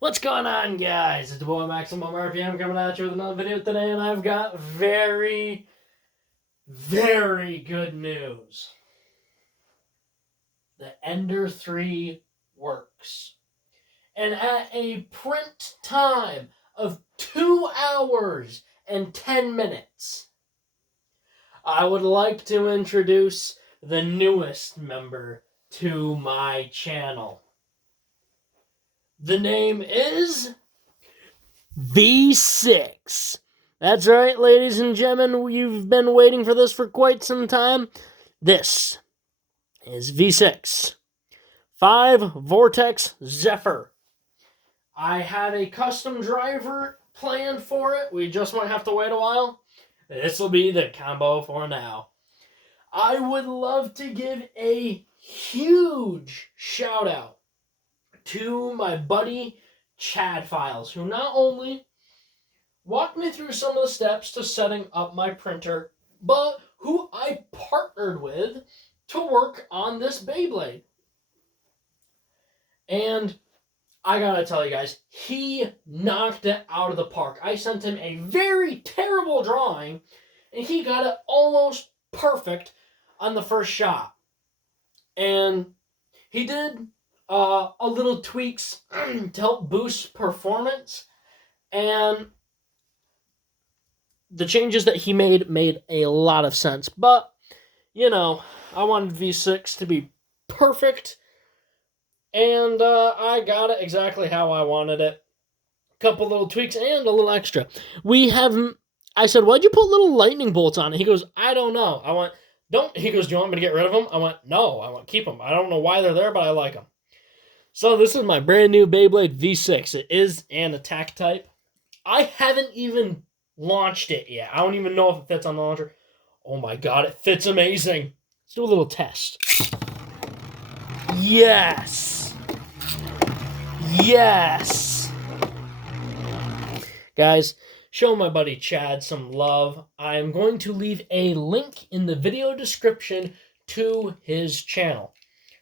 What's going on, guys? It's the boy Maximum RPM coming at you with another video today, and I've got very good news. The Ender 3 works. And at a print time of 2 hours and 10 minutes, I would like to introduce the newest member to my channel. The name is V6. That's right, ladies and gentlemen, you've been waiting for this for quite some time. This is V6 5 Vortex Zephyr. I had a custom driver planned for it. We just might have to wait a while. This will be the combo for now. I would love to give a huge shout out to my buddy Chad Files, who not only walked me through some of the steps to setting up my printer, but who I partnered with to work on this Beyblade. And I gotta tell you guys, he knocked it out of the park. I sent him a very terrible drawing, and he got it almost perfect on the first shot. And he did a little tweaks to help boost performance, and the changes that he made a lot of sense. But, you know, I wanted V6 to be perfect, and I got it exactly how I wanted it. A couple little tweaks and a little extra. I said, why'd you put little lightning bolts on it? He goes, I don't know. I went, he goes, do you want me to get rid of them? I went, no, I want to keep them. I don't know why they're there, but I like them. So this is my brand new Beyblade V6. It is an attack type. I haven't even launched it yet. I don't even know if it fits on the launcher. Oh my god, it fits amazing. Let's do a little test. Yes. Yes. Guys, show my buddy Chad some love. I'm going to leave a link in the video description to his channel.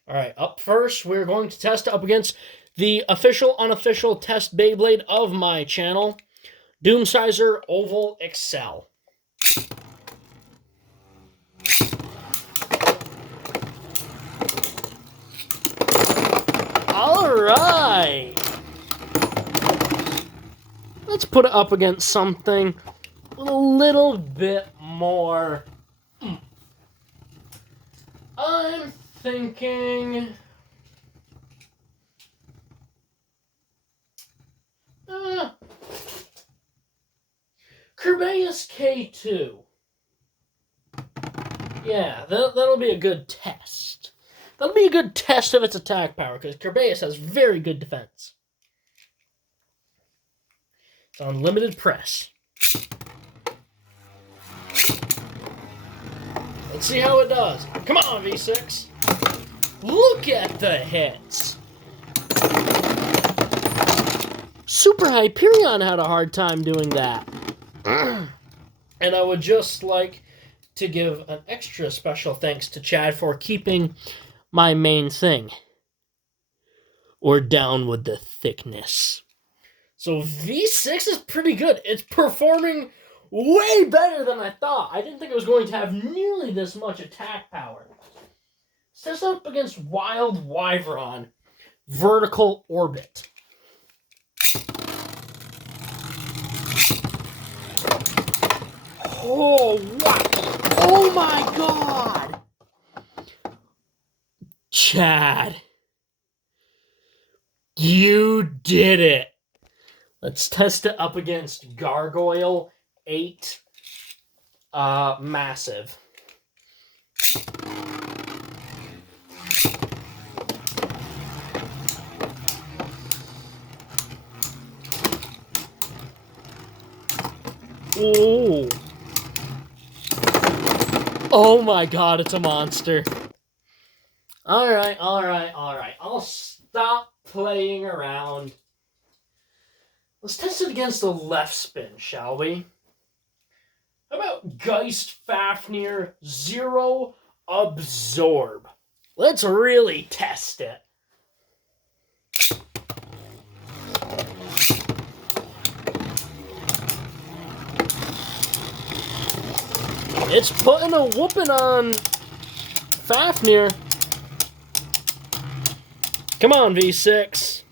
All right, up first, we're going to test up against the official, unofficial test Beyblade of my channel, Doomsizer Oval Excel. All right. Let's put it up against something a little bit more. I'm thinking Kerbeus K2. Yeah, that'll be a good test. That'll be a good test of its attack power, because Kerbeus has very good defense. It's on limited press. Let's see how it does. Come on, V6. Look at the hits. Super Hyperion had a hard time doing that. And I would just like to give an extra special thanks to Chad for keeping my main thing, or down with the thickness. So V6 is pretty good. It's performing way better than I thought. I didn't think it was going to have nearly this much attack power. Sets up against Wild Wyvern, Vertical Orbit. Oh, what? Oh my god! Chad, you did it. Let's test it up against Gargoyle 8 Massive. Oh. Oh my god, it's a monster. Alright. I'll stop playing around. Let's test it against the left spin, shall we? How about Geist Fafnir Zero Absorb? Let's really test it. It's putting a whooping on Fafnir. Come on, V6.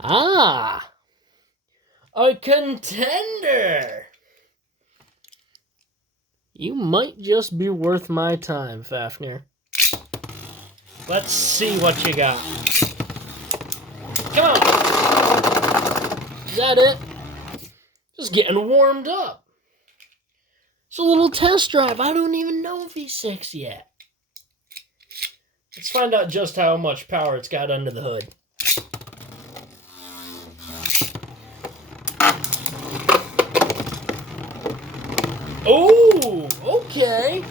Ah, a contender. You might just be worth my time, Fafnir. Let's see what you got. Come on. Is that it? Just getting warmed up. It's a little test drive. I don't even know V6 yet. Let's find out just how much power it's got under the hood. Oh, okay.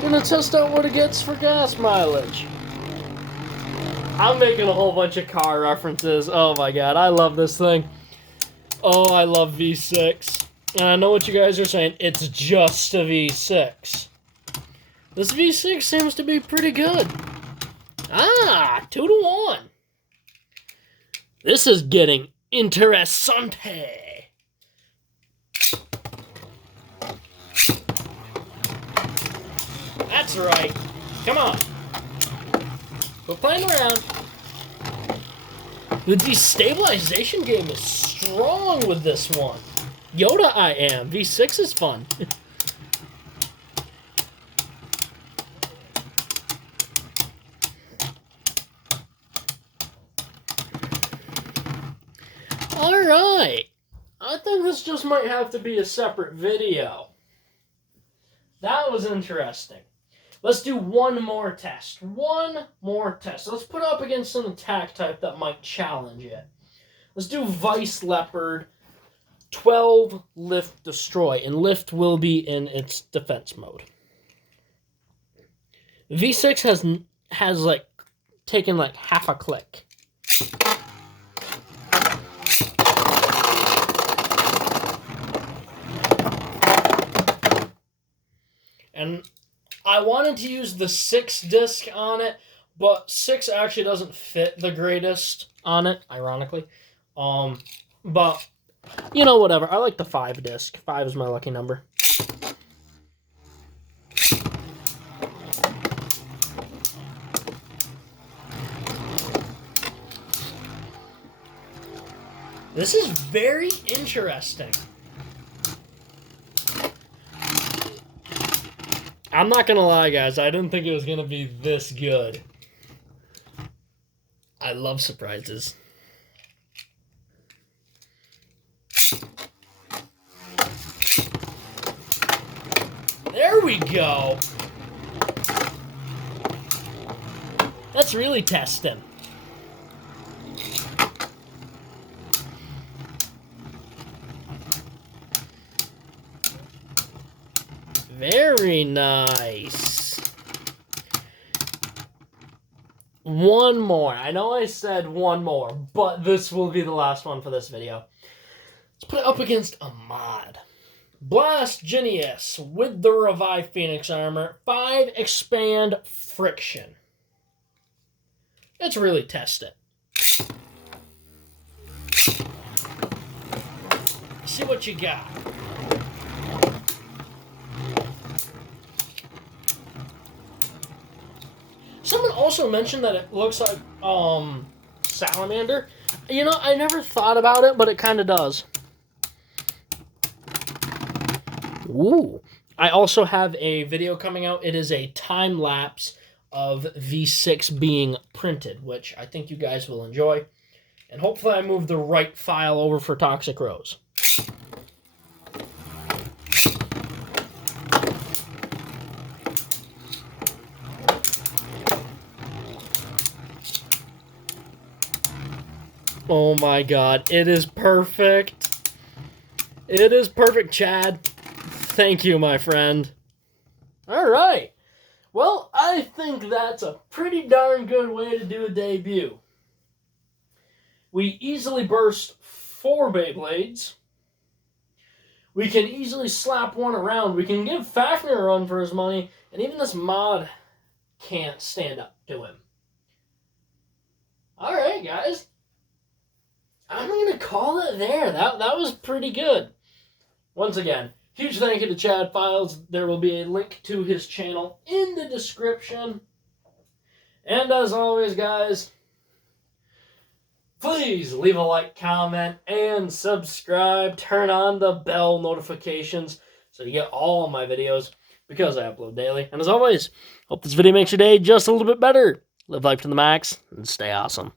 Gonna test out what it gets for gas mileage. I'm making a whole bunch of car references. Oh my god, I love this thing. Oh, I love V6. And I know what you guys are saying. It's just a V6. This V6 seems to be pretty good. Ah, 2-1. This is getting interessante. That's right. Come on. Quit playing around. The destabilization game is strong with this one. Yoda I am. V6 is fun. Alright. I think this just might have to be a separate video. That was interesting. Let's do one more test. One more test. Let's put it up against an attack type that might challenge it. Let's do Vice Leopard 12 Lift Destroy. And Lift will be in its defense mode. V6 has like taken like half a click. And I wanted to use the 6 disc on it, but 6 actually doesn't fit the greatest on it, ironically. But, you know, whatever. I like the 5 disc. 5 is my lucky number. This is very interesting. I'm not gonna lie, guys. I didn't think it was gonna be this good. I love surprises. There we go. Let's really test him. Very nice. One more. I know I said one more, but this will be the last one for this video. Let's put it up against a mod. Blast Genius with the Revive Phoenix Armor. 5 Expand Friction. Let's really test it. See what you got. Someone also mentioned that it looks like Salamander. You know, I never thought about it, but it kind of does. Ooh. I also have a video coming out. It is a time lapse of V6 being printed, which I think you guys will enjoy. And hopefully I move the right file over for Toxic Rose. Oh my god, it is perfect. It is perfect, Chad. Thank you, my friend. Alright. Well, I think that's a pretty darn good way to do a debut. We easily burst 4 Beyblades. We can easily slap one around. We can give Fafnir a run for his money. And even this mod can't stand up to him. All right, guys. I'm going to call it there. That was pretty good. Once again, huge thank you to Chad Files. There will be a link to his channel in the description. And as always, guys, please leave a like, comment, and subscribe. Turn on the bell notifications so you get all my videos because I upload daily. And as always, hope this video makes your day just a little bit better. Live life to the max and stay awesome.